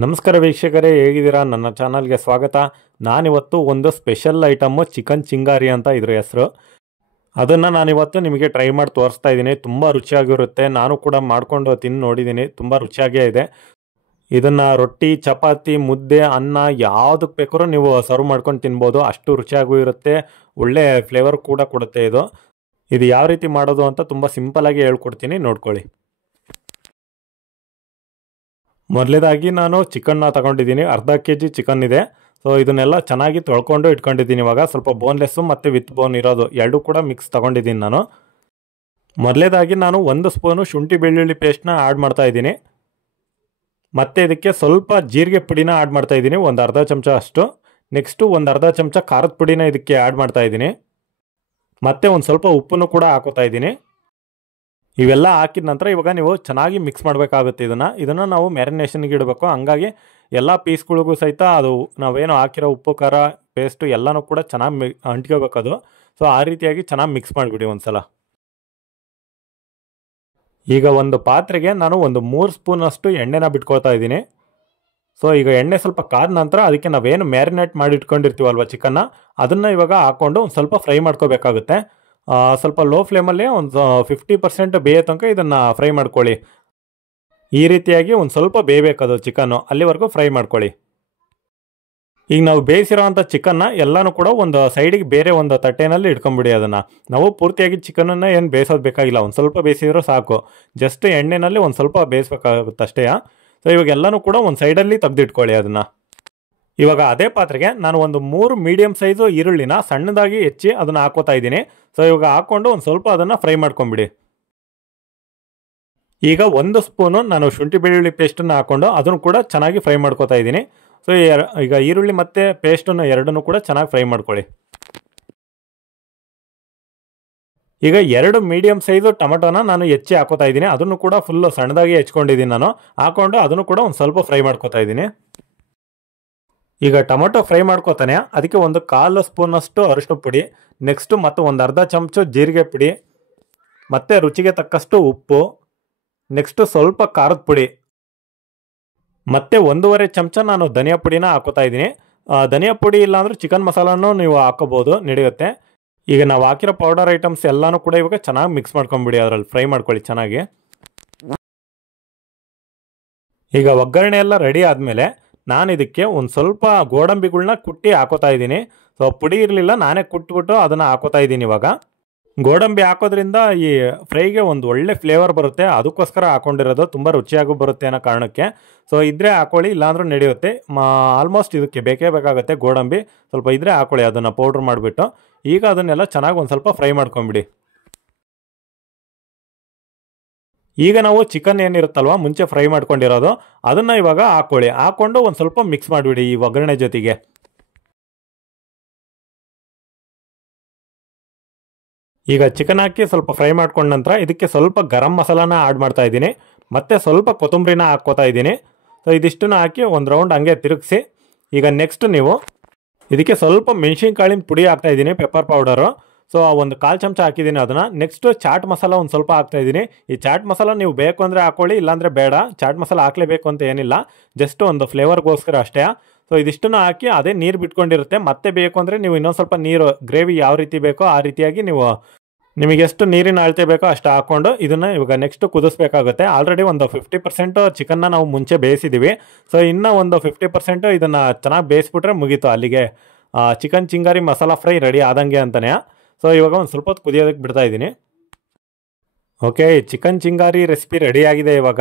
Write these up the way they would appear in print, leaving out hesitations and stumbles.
ನಮಸ್ಕಾರ ವೀಕ್ಷಕರೇ, ಹೇಗಿದ್ದೀರಾ? ನನ್ನ ಚಾನಲ್ಗೆ ಸ್ವಾಗತ. ನಾನಿವತ್ತು ಒಂದು ಸ್ಪೆಷಲ್ ಐಟಮ್ಮು ಚಿಕನ್ ಚಿಂಗಾರಿ ಅಂತ ಇದ್ರ ಹೆಸರು. ಅದನ್ನು ನಾನಿವತ್ತು ನಿಮಗೆ ಟ್ರೈ ಮಾಡಿ ತೋರಿಸ್ತಾ ಇದ್ದೀನಿ. ತುಂಬ ರುಚಿಯಾಗಿರುತ್ತೆ. ನಾನು ಕೂಡ ಮಾಡಿಕೊಂಡು ತಿಂದು ನೋಡಿದ್ದೀನಿ. ತುಂಬ ರುಚಿಯಾಗೇ ಇದೆ. ಇದನ್ನು ರೊಟ್ಟಿ, ಚಪಾತಿ, ಮುದ್ದೆ, ಅನ್ನ ಯಾವುದಕ್ಕೆ ಬೇಕಾದ್ರೂ ನೀವು ಸರ್ವ್ ಮಾಡ್ಕೊಂಡು ತಿನ್ಬೋದು. ಅಷ್ಟು ರುಚಿಯಾಗೂ ಇರುತ್ತೆ. ಒಳ್ಳೆ ಫ್ಲೇವರ್ ಕೂಡ ಕೊಡುತ್ತೆ ಇದು ಯಾವ ರೀತಿ ಮಾಡೋದು ಅಂತ ತುಂಬ ಸಿಂಪಲಾಗಿ ಹೇಳ್ಕೊಡ್ತೀನಿ, ನೋಡ್ಕೊಳ್ಳಿ. ಮೊದಲೇದಾಗಿ ನಾನು ಚಿಕನ್ನ ತಗೊಂಡಿದ್ದೀನಿ. ಅರ್ಧ kg ಚಿಕನ್ ಇದೆ. ಸೊ ಇದನ್ನೆಲ್ಲ ಚೆನ್ನಾಗಿ ತೊಳ್ಕೊಂಡು ಇಟ್ಕೊಂಡಿದ್ದೀನಿ. ಇವಾಗ ಸ್ವಲ್ಪ ಬೋನ್ಲೆಸ್ಸು ಮತ್ತು ವಿತ್ ಬೋನ್ ಇರೋದು ಎರಡೂ ಕೂಡ ಮಿಕ್ಸ್ ತಗೊಂಡಿದ್ದೀನಿ ನಾನು. ಮೊದಲೇದಾಗಿ ನಾನು 1 ಸ್ಪೂನು ಶುಂಠಿ ಬೆಳ್ಳುಳ್ಳಿ ಪೇಸ್ಟ್ನ ಆ್ಯಡ್ ಮಾಡ್ತಾ ಇದ್ದೀನಿ. ಮತ್ತು ಇದಕ್ಕೆ ಸ್ವಲ್ಪ ಜೀರಿಗೆ ಪುಡಿನ ಆ್ಯಡ್ ಮಾಡ್ತಾ ಇದ್ದೀನಿ, ಒಂದು ಅರ್ಧ ಚಮಚ ಅಷ್ಟು. ನೆಕ್ಸ್ಟು ಒಂದು ಅರ್ಧ ಚಮಚ ಖಾರದ ಪುಡಿನ ಇದಕ್ಕೆ ಆ್ಯಡ್ ಮಾಡ್ತಾ ಇದ್ದೀನಿ. ಮತ್ತು ಒಂದು ಸ್ವಲ್ಪ ಉಪ್ಪನ್ನು ಕೂಡ ಹಾಕೋತಾ ಇದ್ದೀನಿ. ಇವೆಲ್ಲ ಹಾಕಿದ ನಂತರ ಇವಾಗ ನೀವು ಚೆನ್ನಾಗಿ ಮಿಕ್ಸ್ ಮಾಡಬೇಕಾಗುತ್ತೆ. ಇದನ್ನು ನಾವು ಮ್ಯಾರಿನೇಷನ್ಗೆ ಇಡಬೇಕು. ಹಂಗಾಗಿ ಎಲ್ಲ ಪೀಸ್ಗಳಿಗೂ ಸಹಿತ ಅದು ನಾವೇನು ಹಾಕಿರೋ ಉಪ್ಪು, ಖಾರ, ಪೇಸ್ಟು ಎಲ್ಲನೂ ಕೂಡ ಚೆನ್ನಾಗಿ ಅಂಟ್ಕೋಬೇಕದು. ಸೊ ಆ ರೀತಿಯಾಗಿ ಚೆನ್ನಾಗಿ ಮಿಕ್ಸ್ ಮಾಡಿಬಿಡಿ ಒಂದ್ಸಲ. ಈಗ ಒಂದು ಪಾತ್ರೆಗೆ ನಾನು ಒಂದು 3 ಸ್ಪೂನಷ್ಟು ಎಣ್ಣೆನ ಬಿಟ್ಕೊಳ್ತಾ ಇದ್ದೀನಿ. ಸೊ ಈಗ ಎಣ್ಣೆ ಸ್ವಲ್ಪ ಕಾದ ನಂತರ ಅದಕ್ಕೆ ನಾವೇನು ಮ್ಯಾರಿನೇಟ್ ಮಾಡಿ ಇಟ್ಕೊಂಡಿರ್ತೀವಲ್ವ ಚಿಕನ್ನ, ಅದನ್ನು ಇವಾಗ ಹಾಕ್ಕೊಂಡು ಒಂದು ಸ್ವಲ್ಪ ಫ್ರೈ ಮಾಡ್ಕೋಬೇಕಾಗುತ್ತೆ. ಸ್ವಲ್ಪ ಲೋ ಫ್ಲೇಮಲ್ಲಿ ಒಂದು 50% ಬೇಯೋ ತನಕ ಇದನ್ನು ಫ್ರೈ ಮಾಡ್ಕೊಳ್ಳಿ. ಈ ರೀತಿಯಾಗಿ ಒಂದು ಸ್ವಲ್ಪ ಬೇಯಬೇಕದು ಚಿಕನ್ನು, ಅಲ್ಲಿವರೆಗೂ ಫ್ರೈ ಮಾಡ್ಕೊಳ್ಳಿ. ಈಗ ನಾವು ಬೇಯಿಸಿರೋ ಅಂಥ ಚಿಕನ್ನ ಎಲ್ಲನೂ ಕೂಡ ಒಂದು ಸೈಡಿಗೆ ಬೇರೆ ಒಂದು ತಟ್ಟೆನಲ್ಲಿ ಇಟ್ಕೊಂಬಿಡಿ. ಅದನ್ನು ನಾವು ಪೂರ್ತಿಯಾಗಿ ಚಿಕನನ್ನು ಏನು ಬೇಯಿಸೋದು ಬೇಕಾಗಿಲ್ಲ, ಒಂದು ಸ್ವಲ್ಪ ಬೇಯಿಸಿದ್ರೂ ಸಾಕು. ಜಸ್ಟ್ ಎಣ್ಣೆನಲ್ಲಿ ಒಂದು ಸ್ವಲ್ಪ ಬೇಯಿಸ್ಬೇಕಾಗುತ್ತೆ ಅಷ್ಟೇ. ಸೊ ಇವಾಗ ಎಲ್ಲನೂ ಕೂಡ ಒಂದು ಸೈಡಲ್ಲಿ ತೆಗೆದಿಟ್ಕೊಳ್ಳಿ ಅದನ್ನು. ಇವಾಗ ಅದೇ ಪಾತ್ರೆಗೆ ನಾನು ಒಂದು 3 ಮೀಡಿಯಮ್ ಸೈಜು ಈರುಳ್ಳಿನ ಸಣ್ಣದಾಗಿ ಹೆಚ್ಚಿ ಅದನ್ನು ಹಾಕೋತಾ ಇದ್ದೀನಿ. ಸೊ ಇವಾಗ ಹಾಕ್ಕೊಂಡು ಒಂದು ಸ್ವಲ್ಪ ಅದನ್ನು ಫ್ರೈ ಮಾಡ್ಕೊಂಬಿಡಿ. ಈಗ 1 ಸ್ಪೂನು ನಾನು ಶುಂಠಿ ಬೆಳ್ಳುಳ್ಳಿ ಪೇಸ್ಟನ್ನು ಹಾಕ್ಕೊಂಡು ಅದನ್ನು ಕೂಡ ಚೆನ್ನಾಗಿ ಫ್ರೈ ಮಾಡ್ಕೋತಾ ಇದ್ದೀನಿ. ಸೊ ಈಗ ಈರುಳ್ಳಿ ಮತ್ತು ಪೇಸ್ಟನ್ನು ಎರಡನ್ನೂ ಕೂಡ ಚೆನ್ನಾಗಿ ಫ್ರೈ ಮಾಡ್ಕೊಳ್ಳಿ. ಈಗ 2 ಮೀಡಿಯಮ್ ಸೈಜು ಟೊಮೆಟೊನ ನಾನು ಹೆಚ್ಚಿ ಹಾಕೋತಾ ಇದ್ದೀನಿ. ಅದನ್ನು ಕೂಡ ಫುಲ್ಲು ಸಣ್ಣದಾಗಿ ಹೆಚ್ಕೊಂಡಿದ್ದೀನಿ ನಾನು. ಹಾಕ್ಕೊಂಡು ಅದನ್ನು ಕೂಡ ಒಂದು ಸ್ವಲ್ಪ ಫ್ರೈ ಮಾಡ್ಕೋತಾ ಇದ್ದೀನಿ. ಈಗ ಟೊಮೊಟೊ ಫ್ರೈ ಮಾಡ್ಕೋತಾನೆ ಅದಕ್ಕೆ ಒಂದು 1/4 ಸ್ಪೂನಷ್ಟು ಅರಿಶಿನ ಪುಡಿ, ನೆಕ್ಸ್ಟು ಮತ್ತು ಒಂದು ಅರ್ಧ ಚಮಚ ಜೀರಿಗೆ ಪುಡಿ, ಮತ್ತು ರುಚಿಗೆ ತಕ್ಕಷ್ಟು ಉಪ್ಪು, ನೆಕ್ಸ್ಟು ಸ್ವಲ್ಪ ಖಾರದ ಪುಡಿ, ಮತ್ತು 1.5 ಚಮಚ ನಾನು ಧನಿಯಾ ಪುಡಿನ ಹಾಕೋತಾ ಇದ್ದೀನಿ. ಧನಿಯಾ ಪುಡಿ ಇಲ್ಲಾಂದ್ರೆ ಚಿಕನ್ ಮಸಾಲನೂ ನೀವು ಹಾಕೋಬೋದು, ನಡೆಯುತ್ತೆ. ಈಗ ನಾವು ಹಾಕಿರೋ ಪೌಡರ್ ಐಟಮ್ಸ್ ಎಲ್ಲನೂ ಕೂಡ ಇವಾಗ ಚೆನ್ನಾಗಿ ಮಿಕ್ಸ್ ಮಾಡ್ಕೊಂಬಿಡಿ, ಅದರಲ್ಲಿ ಫ್ರೈ ಮಾಡ್ಕೊಳ್ಳಿ ಚೆನ್ನಾಗಿ. ಈಗ ಒಗ್ಗರಣೆ ಎಲ್ಲ ರೆಡಿ ಆದಮೇಲೆ ನಾನು ಇದಕ್ಕೆ ಒಂದು ಸ್ವಲ್ಪ ಗೋಡಂಬಿಗಳನ್ನ ಕುಟ್ಟಿ ಹಾಕೋತಾ ಇದ್ದೀನಿ. ಸೊ ಪುಡಿ ಇರಲಿಲ್ಲ, ನಾನೇ ಕುಟ್ಬಿಟ್ಟು ಅದನ್ನು ಹಾಕೋತಾ ಇದ್ದೀನಿ. ಇವಾಗ ಗೋಡಂಬಿ ಹಾಕೋದ್ರಿಂದ ಈ ಫ್ರೈಗೆ ಒಂದು ಒಳ್ಳೆ ಫ್ಲೇವರ್ ಬರುತ್ತೆ, ಅದಕ್ಕೋಸ್ಕರ ಹಾಕೊಂಡಿರೋದು. ತುಂಬ ರುಚಿಯಾಗೂ ಬರುತ್ತೆ ಅನ್ನೋ ಕಾರಣಕ್ಕೆ. ಸೊ ಇದ್ರೆ ಹಾಕೊಳ್ಳಿ, ಇಲ್ಲಾಂದ್ರೂ ನಡೆಯುತ್ತೆ. ಆಲ್ಮೋಸ್ಟ್ ಇದಕ್ಕೆ ಬೇಕೇ ಬೇಕಾಗುತ್ತೆ ಗೋಡಂಬಿ. ಸ್ವಲ್ಪ ಇದ್ರೆ ಹಾಕೊಳ್ಳಿ, ಅದನ್ನು ಪೌಡ್ರ್ ಮಾಡಿಬಿಟ್ಟು. ಈಗ ಅದನ್ನೆಲ್ಲ ಚೆನ್ನಾಗಿ ಒಂದು ಸ್ವಲ್ಪ ಫ್ರೈ ಮಾಡ್ಕೊಂಬಿಡಿ. ಈಗ ನಾವು ಚಿಕನ್ ಏನಿರುತ್ತಲ್ವ ಮುಂಚೆ ಫ್ರೈ ಮಾಡ್ಕೊಂಡಿರೋದು ಅದನ್ನು ಇವಾಗ ಹಾಕ್ಕೊಳ್ಳಿ. ಹಾಕ್ಕೊಂಡು ಒಂದು ಸ್ವಲ್ಪ ಮಿಕ್ಸ್ ಮಾಡಿಬಿಡಿ ಈ ಒಗ್ಗರಣೆ ಜೊತೆಗೆ. ಈಗ ಚಿಕನ್ ಹಾಕಿ ಸ್ವಲ್ಪ ಫ್ರೈ ಮಾಡ್ಕೊಂಡ ನಂತರ ಇದಕ್ಕೆ ಸ್ವಲ್ಪ ಗರಂ ಮಸಾಲಾನ ಆ್ಯಡ್ ಮಾಡ್ತಾ ಇದ್ದೀನಿ, ಮತ್ತು ಸ್ವಲ್ಪ ಕೊತ್ತಂಬರಿನ ಹಾಕ್ಕೋತಾ ಇದ್ದೀನಿ. ಸೊ ಇದಿಷ್ಟನ್ನು ಹಾಕಿ ಒಂದು ರೌಂಡ್ ಹಂಗೆ ತಿರುಗಿಸಿ. ಈಗ ನೆಕ್ಸ್ಟ್ ನೀವು ಇದಕ್ಕೆ ಸ್ವಲ್ಪ ಮೆಣಸಿನ್ಕಾಳಿನ ಪುಡಿ ಹಾಕ್ತಾಯಿದ್ದೀನಿ, ಪೆಪ್ಪರ್ ಪೌಡರು. ಸೊ ಒಂದು 1/4 ಚಮಚ ಹಾಕಿದ್ದೀನಿ ಅದನ್ನು. ನೆಕ್ಸ್ಟು ಚಾಟ್ ಮಸಾಲ ಒಂದು ಸ್ವಲ್ಪ ಹಾಕ್ತಾಯಿದ್ದೀನಿ. ಈ ಚಾಟ್ ಮಸಾಲ ನೀವು ಬೇಕು ಅಂದರೆ ಹಾಕ್ಕೊಳ್ಳಿ, ಇಲ್ಲಾಂದರೆ ಬೇಡ. ಚಾಟ್ ಮಸಾಲ ಹಾಕಲೇಬೇಕು ಅಂತ ಏನಿಲ್ಲ, ಜಸ್ಟ್ ಒಂದು ಫ್ಲೇವರ್ಗೋಸ್ಕರ ಅಷ್ಟೇ. ಸೊ ಇದಿಷ್ಟನ್ನು ಹಾಕಿ ಅದೇ ನೀರು ಬಿಟ್ಕೊಂಡಿರುತ್ತೆ. ಮತ್ತೆ ಬೇಕು ಅಂದರೆ ನೀವು ಇನ್ನೊಂದು ಸ್ವಲ್ಪ ನೀರು, ಗ್ರೇವಿ ಯಾವ ರೀತಿ ಬೇಕೋ ಆ ರೀತಿಯಾಗಿ ನೀವು ನಿಮಗೆ ಎಷ್ಟು ನೀರಿನ ಅಳತೆ ಬೇಕೋ ಅಷ್ಟು ಹಾಕ್ಕೊಂಡು ಇದನ್ನು ಇವಾಗ ನೆಕ್ಸ್ಟ್ ಕುದಿಸ್ಬೇಕಾಗುತ್ತೆ. ಆಲ್ರೆಡಿ ಒಂದು 50% ಚಿಕನ್ನ ನಾವು ಮುಂಚೆ ಬೇಯಿಸಿದ್ದೀವಿ. ಸೊ ಇನ್ನೂ ಒಂದು 50% ಇದನ್ನು ಚೆನ್ನಾಗಿ ಬೇಯಿಸ್ಬಿಟ್ರೆ ಮುಗೀತು, ಅಲ್ಲಿಗೆ chicken Chingari masala fry ready ಆದಂಗೆ ಅಂತಲೇ. ಸೊ ಇವಾಗ ಒಂದು ಸ್ವಲ್ಪ ಹೊತ್ತು ಕುದಿಯೋದಕ್ಕೆ ಬಿಡ್ತಾ ಇದ್ದೀನಿ. ಓಕೆ, ಚಿಕನ್ ಚಿಂಗಾರಿ ರೆಸಿಪಿ ರೆಡಿಯಾಗಿದೆ ಇವಾಗ.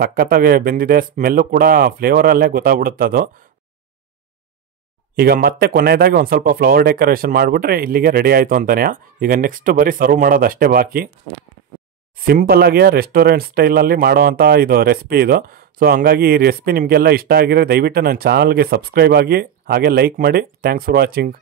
ಸಖತ್ತಾಗಿ ಬೆಂದಿದೆ, ಸ್ಮೆಲ್ಲು ಕೂಡ ಫ್ಲೇವರಲ್ಲೇ ಗೊತ್ತಾಗ್ಬಿಡುತ್ತೆ ಅದು. ಈಗ ಮತ್ತೆ ಕೊನೆಯದಾಗಿ ಒಂದು ಸ್ವಲ್ಪ ಫ್ಲವರ್ ಡೆಕೋರೇಷನ್ ಮಾಡಿಬಿಟ್ರೆ ಇಲ್ಲಿಗೆ ರೆಡಿ ಆಯಿತು ಅಂತಲೇ. ಈಗ ನೆಕ್ಸ್ಟ್ ಬರೀ ಸರ್ವ್ ಮಾಡೋದು ಅಷ್ಟೇ ಬಾಕಿ. ಸಿಂಪಲ್ಲಾಗಿ ರೆಸ್ಟೋರೆಂಟ್ ಸ್ಟೈಲಲ್ಲಿ ಮಾಡೋವಂಥ ಇದು ರೆಸಿಪಿ ಇದು. ಸೊ ಹಂಗಾಗಿ ಈ ರೆಸಿಪಿ ನಿಮಗೆಲ್ಲ ಇಷ್ಟ ಆಗಿರೋ ದಯವಿಟ್ಟು ನನ್ನ ಚಾನಲ್ಗೆ ಸಬ್ಸ್ಕ್ರೈಬ್ ಆಗಿ, ಹಾಗೆ ಲೈಕ್ ಮಾಡಿ. Thanks for watching.